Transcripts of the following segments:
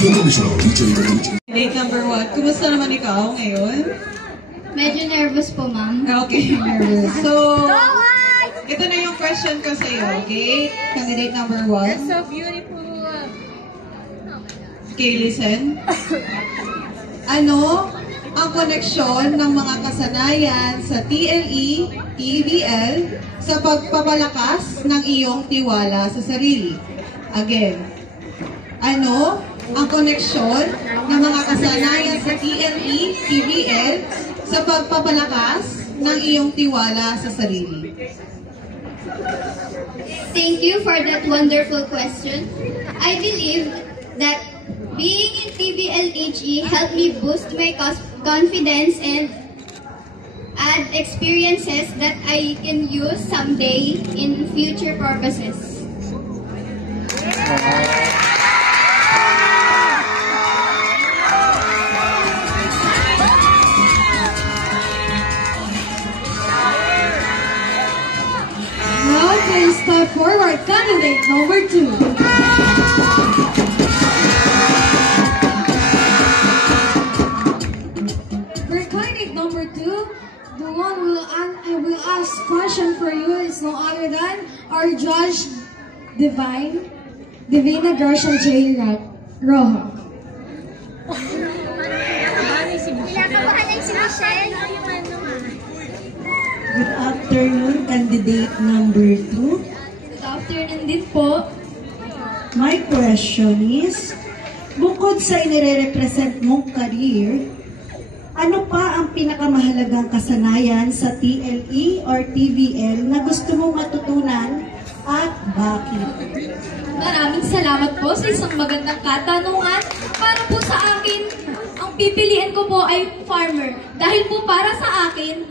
Date number 1. Kumusta naman ikaw ngayon? Medyo nervous po, ma'am. Okay, nervous. So, ito na yung question ko sa'yo, okay? Candidate number 1. That's so beautiful. Okay, listen. Ano ang koneksyon ng mga kasanayan sa TLE, TVL sa pagpapalakas ng iyong tiwala sa sarili? Again, ano ang koneksyon ng mga kasanayan sa TLE, TVL sa pagpapalakas ng iyong tiwala sa sarili? Thank you for that wonderful question. I believe that being in TVLHE helped me boost my confidence and add experiences that I can use someday in future purposes. Now please step forward, candidate number 2. The one I will ask question for you is no other than our judge, Divina Garcia J. Rojo. Good afternoon, candidate number 2. Good afternoon din po. My question is, bukod sa inire-represent mong career, ano pa ang pinakamahalagang kasanayan sa TLE or TVL na gusto mong matutunan at bakit? Maraming salamat po sa isang magandang katanungan. Para po sa akin, ang pipiliin ko po ay farmer. Dahil po para sa akin,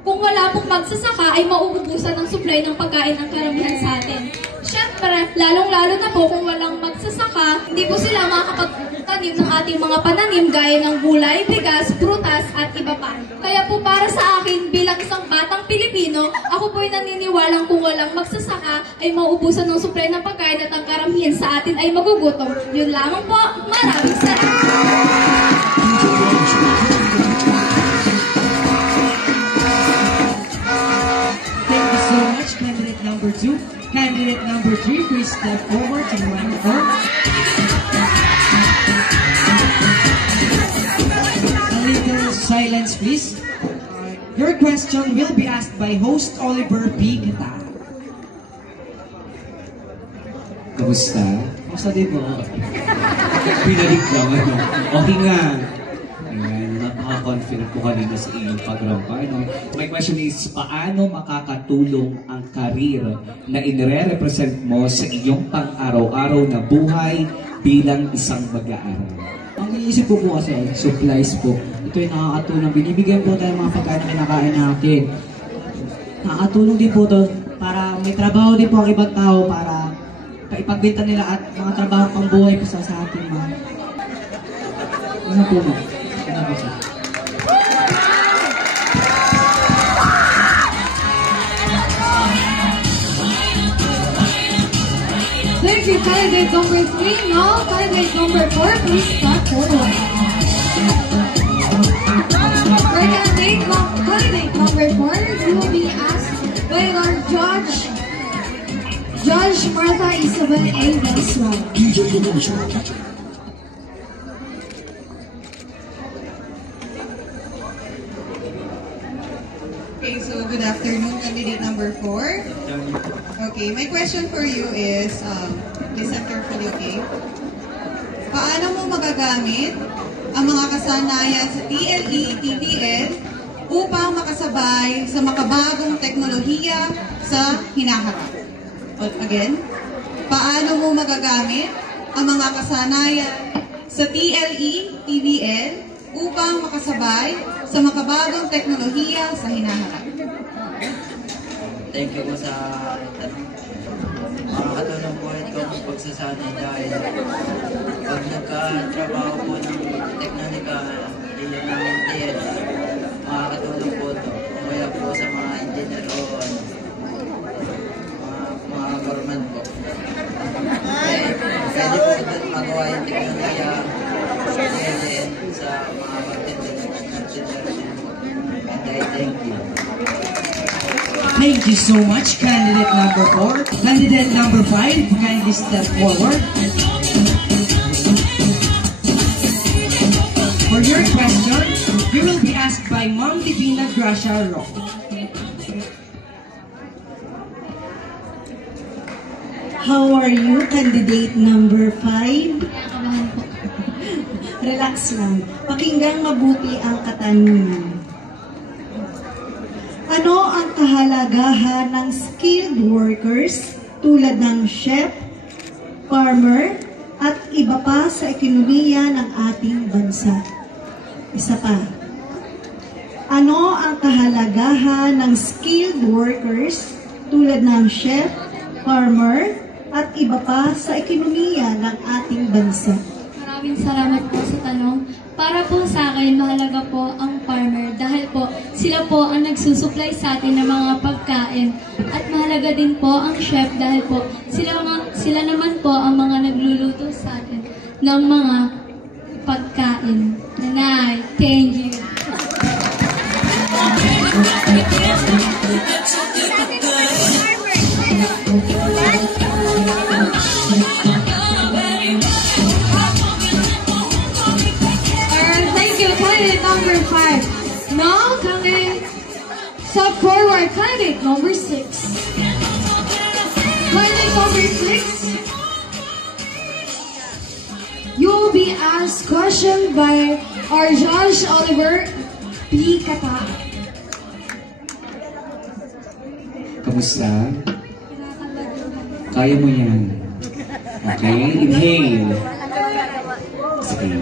kung wala pong magsasaka ay mauubusan ng supply ng pagkain ng karamihan sa atin. Siyempre, lalong-lalo na po kung walang magsasaka, hindi po sila makakapagtanim ng ating mga pananim gaya ng gulay, bigas, prutas at iba pa. Kaya po para sa akin, bilang isang batang Pilipino, ako po ay naniniwalang kung walang magsasaka ay mauubusan ng supply ng pagkain at ang karamihan sa atin ay magugutom. Yun lamang po. Maraming salamat! Candidate number 2. Candidate number 3, please step forward to the microphone. A little silence, please. Your question will be asked by host Oliver P. Gata. Kamusta? Kamusta din mo? Pinalik lang, ano? Okay nga. Napaka-confident po kanina sa iyong pagrampa. No? My question is, paano makakatulong ang karir na inire-represent mo sa iyong pang-araw-araw na buhay bilang isang mag-aaral? Ang iniisip ko po kasi, supplies po. Ito ay nakakatulong. Binibigyan po tayo mga pagkain na kinakain natin. Nakakatulong din po to para may trabaho din po ang ibang tao para ipagbenta nila at mga trabaho pang buhay po sa ating mga. Ano po mo? Ano po siya? Thank you, candidate number 3. Now, candidate number 4, please step forward. For candidate number 4, you will be asked by our Judge Martha Isabel A. Valenzuela. Okay, so good afternoon, candidate number 4. Okay, my question for you is, listen carefully, okay? Paano mo magagamit ang mga kasanayan sa TLE, TVL upang makasabay sa makabagong teknolohiya sa hinaharap? Again, paano mo magagamit ang mga kasanayan sa TLE, TVL upang makasabay sa makabagong teknolohiya sa hinaharap? Thank you po sa tanong. Makakatulong po ito ang pagsasanay dahil pag nagkatrabaho po ng teknika ilan ng TL, makakatulong po ito. Kaya po sa mga engineer o mga government po. Pwede po ito magawa yung teknolohiya Okay, thank you. Thank you so much, candidate number 4. Candidate number 5, kindly step forward. For your question, you will be asked by Ma'am Divina Gracia Roque. How are you, candidate number 5? Kinakabahan po. Relax lang. Pakinggang mabuti ang katanungan. Ano ang kahalagahan ng skilled workers tulad ng chef, farmer, at iba pa sa ekonomiya ng ating bansa? Isa pa. Ano ang kahalagahan ng skilled workers tulad ng chef, farmer, at iba pa sa ekonomiya ng ating bansa? Maraming salamat po sa tanong. Para po sa akin, mahalaga po ang farmer dahil po sila po ang nagsusupply sa atin ng mga pagkain. At mahalaga din po ang chef dahil po sila naman po ang mga nagluluto sa atin ng mga pagkain. Nanay, thank you. Thank you, candidate number 5. Now, candidate, step forward, candidate number 6. Candidate number 6. You will be asked question by our Judge Oliver P. Kata. Kamusta? Kaya mo yan. Okay, inhale. Sige.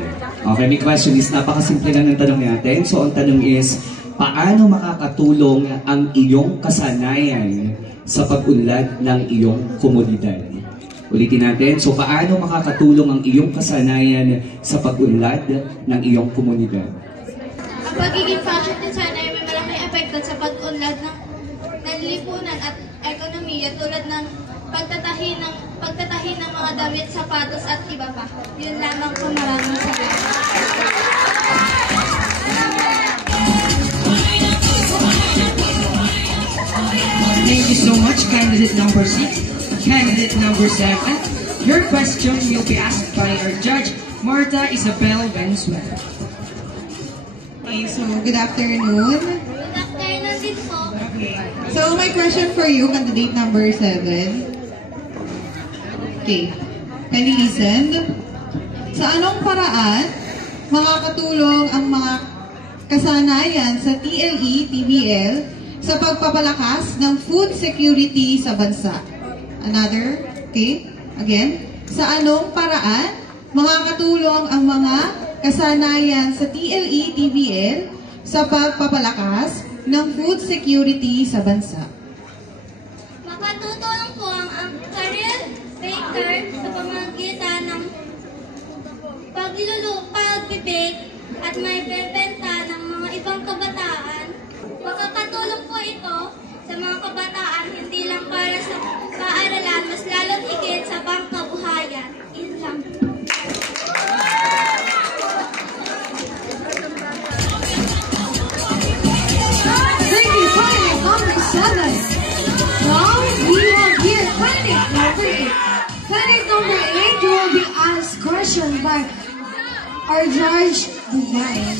Okay, may question is, napakasimple lang ng tanong natin. So, ang tanong is, paano makakatulong ang iyong kasanayan sa pag-unlad ng iyong komunidad? Ulitin natin. So, paano makakatulong ang iyong kasanayan sa pag-unlad ng iyong komunidad? Ang pagiging fashion designer ay may malaking epekto sa pag-unlad ng lipunan at ekonomiya tulad ng pagtatahi ng mga damit, sapatos at iba pa. Yun lamang po, maraming salamat. Thank you so much, candidate number 6. Candidate number 7. Your question will be asked by our judge, Marta Isabel Venezuela. Okay, so good afternoon. Good afternoon din po. Okay. So my question for you, candidate number 7. Okay. Can you listen? Sa anong paraan makakatulong ang mga kasanayan sa TLE, TBL sa pagpapalakas ng food security sa bansa? Another, okay? Again, sa anong paraan makakatulong ang mga kasanayan sa TLE, TBL sa pagpapalakas ng food security sa bansa? Makatutulong po ang career baker sa pamamagitan ng pagbibake at may bebenta ng mga ibang kabataan. Makakatulong po ito sa mga kabataan hindi lang para sa paaralan, mas lalong higit sa pangkabuhayan. Yun lang. Thank you, candidate number 7. Now, we have here candidate number 8. Candidate number 8, you will be asked question by our judge, Divine.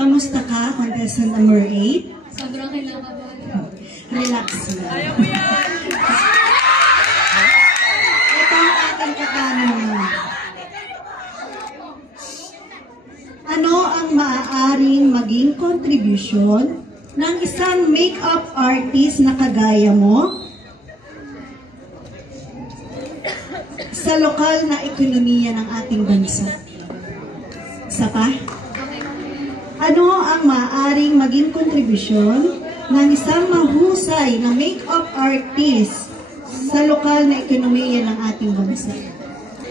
Kamusta ka, contestant number 8? Sobrang kinakabahan. Relax lang. Ito ang ating katanungan. Ano ang maaaring maging kontribusyon ng isang makeup artist na kagaya mo sa lokal na ekonomiya ng ating bansa? Isa pa? Ano ang maaaring maging kontribusyon ng isang mahusay na makeup artist sa lokal na ekonomiya ng ating bansa?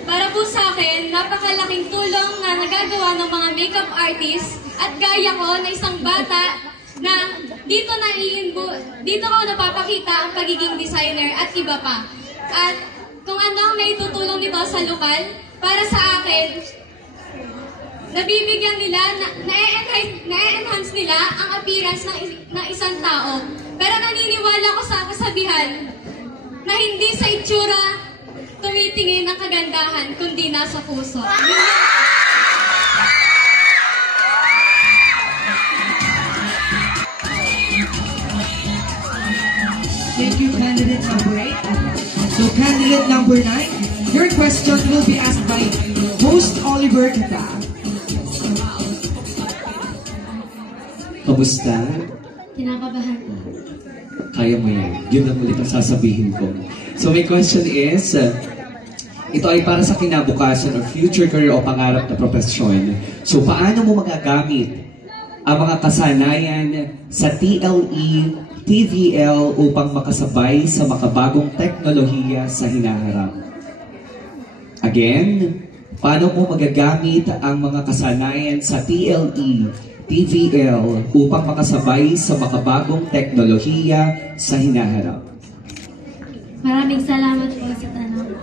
Para po sa akin, napakalaking tulong na nagagawa ng mga makeup artists at gaya ko na isang bata na dito ko napapakita ang pagiging designer at iba pa. At kung ano ang naitutulong nito sa lokal, para sa akin, nabibigyan nila, na-enhance nila ang appearance ng isang tao. Pero naniniwala ko sa kasabihan na hindi sa itsura tumitingin ang kagandahan, kundi nasa puso. Thank you, candidate number 8. So, candidate number 9, your question will be asked by host Oliver Cata. Kamusta? Kinakabahan. Kaya mo yan. Yun lang ulit ang sasabihin ko. So my question is, ito ay para sa kinabukasan or future career o pangarap na profesyon. So paano mo magagamit ang mga kasanayan sa TLE, TVL upang makasabay sa makabagong teknolohiya sa hinaharap? Again, paano mo magagamit ang mga kasanayan sa TLE, TVL upang makasabay sa makabagong teknolohiya sa hinaharap? Maraming salamat po sa tanong.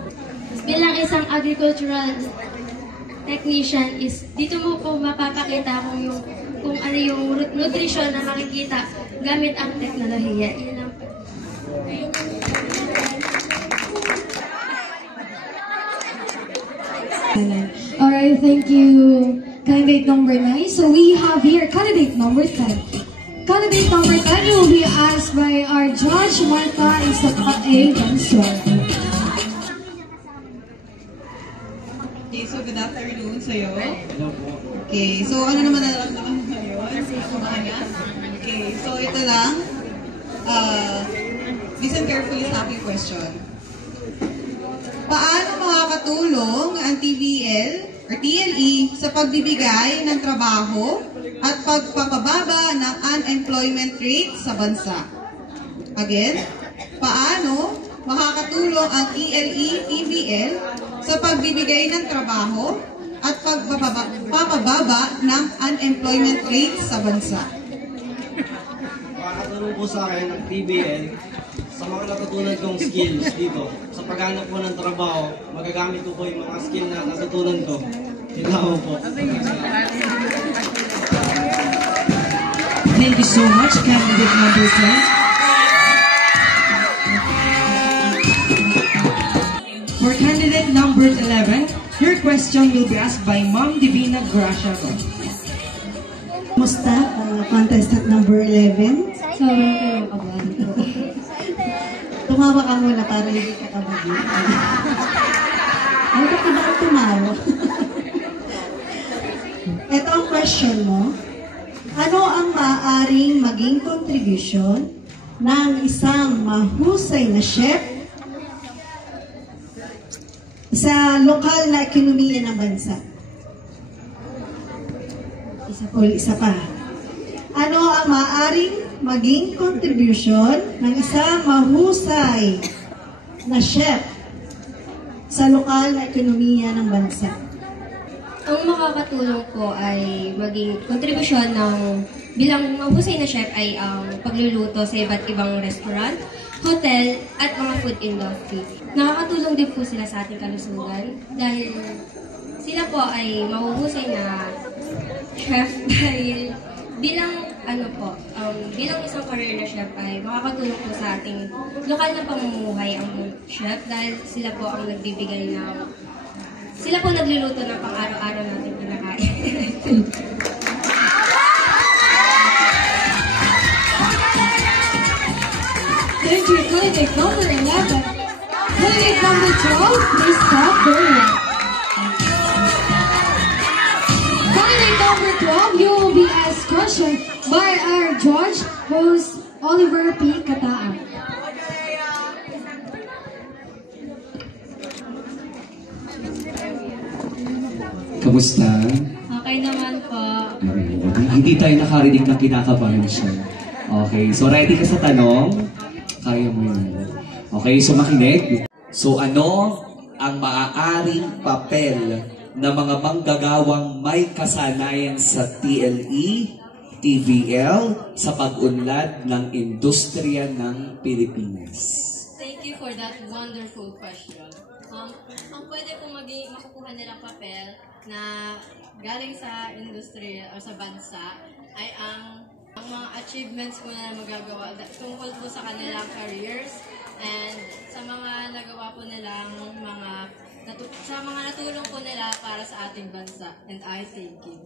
Bilang isang agricultural technician is dito mo po mapapakita kung ano yung nutrisyon na makikita gamit ang teknolohiya. Yun lang po. Alright, thank you, candidate number 9. So we have here candidate number 10. Candidate number 10 will be asked by our judge, Martha Isaka A. Valenzuela. Okay, so good afternoon sa'yo. Okay, so ano naman nararamdaman mo ngayon? Okay, so ito lang. Listen carefully sa aking question. Paano makakatulong ang TVL or TLE sa pagbibigay ng trabaho at pagpapababa ng unemployment rate sa bansa? Again, paano makakatulong ang TLE, TVL sa pagbibigay ng trabaho at pagpapababa ng unemployment rate sa bansa? Makakatulong po sa akin ang TVL sa mga natutunan kong skills dito. Sa paghanap po ng trabaho, magagamit ko po yung mga skill na natutunan ko. Yun lang po. Thank you so much, candidate number 10. For candidate number 11, your question will be asked by Ma'am Divina Gracia. Kumusta, contestant number 11? Sobrang kabahan po. Tumawa ka muna para hindi ka kabagi. Ano ka ba ang tumawa? Ito ang question mo. Ano ang maaaring maging contribution ng isang mahusay na chef sa lokal na ekonomiya ng bansa? Isa pa. Ano ang maaaring maging contribution ng isang mahusay na chef sa lokal na ekonomiya ng bansa? Ang makakatulong po ay maging kontribusyon ng bilang mahusay na chef ay ang pagluluto sa iba't ibang restaurant, hotel, at mga food industry. Nakakatulong din po sila sa ating kalusugan dahil sila po ay mahuhusay na chef dahil bilang bilang isang career na chef ay makakatulong po sa ating lokal na pamumuhay ang chef dahil sila po ang nagbibigay ng sila po nagluluto ng pang-araw-araw natin pinakain. Thank you, candidate number 11. Candidate number 12, please stop there. Candidate number 12, you will be asked question by our judge, host Oliver P. Cataan. Kamusta? Okay naman po. Hindi tayo nakarinig ng kinakabahan siya. Okay, so ready ka sa tanong? Kaya mo yun. Okay, so makinig. So ano ang maaaring papel ng mga manggagawang may kasanayan sa TLE, TVL sa pag-unlad ng industriya ng Pilipinas? Thank you for that wonderful question. Ang pwede pong makukuha nilang papel na galing sa industry o sa bansa ay ang mga achievements po na magagawa tungkol po sa kanilang careers and sa mga nagawa po nilang sa mga natulong po nila para sa ating bansa. And I thank you.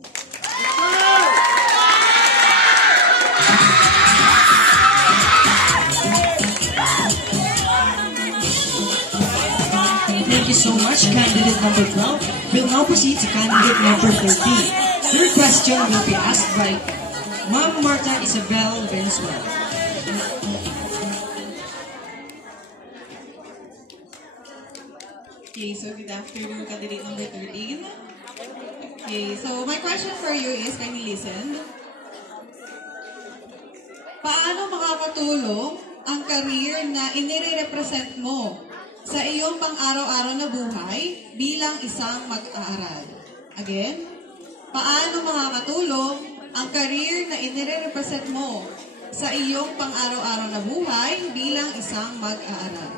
Thank you so much, candidate number 12. We'll now proceed to candidate number 13. Your question will be asked by Ma'am Marta Isabel Venezuela. Okay, so good afternoon, candidate number 13. Okay, so my question for you is, kindly listen. Paano makakatulong ang career na inire-represent mo sa iyong pang-araw-araw na buhay bilang isang mag-aaral? Again, paano makakatulong ang career na inire-represent mo sa iyong pang-araw-araw na buhay bilang isang mag-aaral?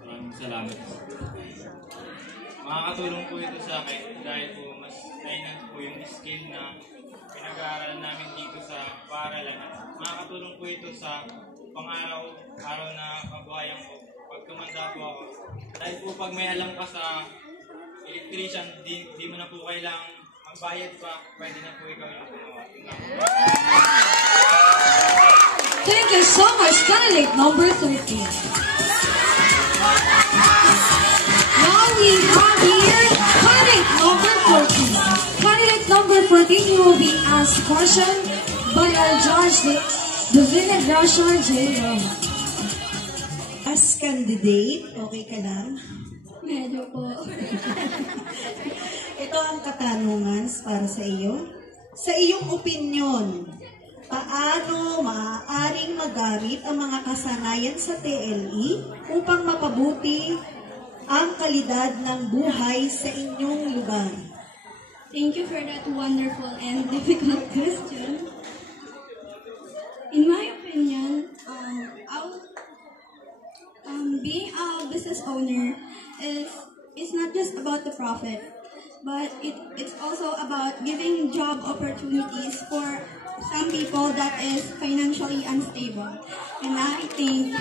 Maraming salamat po. Makakatulong po ito sa akin dahil po mas na-enhance po yung skill na pinag-aaralan namin dito sa paaralan. Makakatulong po ito sa pang-araw-araw na kabuhayan ko. Pag tumanda po ako, dahil po pag may alam ka sa electrician, di mo na po kailangang magbayad pa, pwede na po ikaw yung gumawa. Thank you so much, candidate number 13. Now we have here candidate number 14. Candidate number 14 will be asked question by our judge, Divina Gracia J. Roma. As candidate, okay ka lang? Medyo po. Ito ang katanungan para sa iyo. Sa iyong opinyon, paano maaaring magamit ang mga kasanayan sa TLE upang mapabuti ang kalidad ng buhay sa inyong lugar? Thank you for that wonderful and difficult question. In my opinion, being a business owner is not just about the profit, but it's also about giving job opportunities for some people that is financially unstable. And I think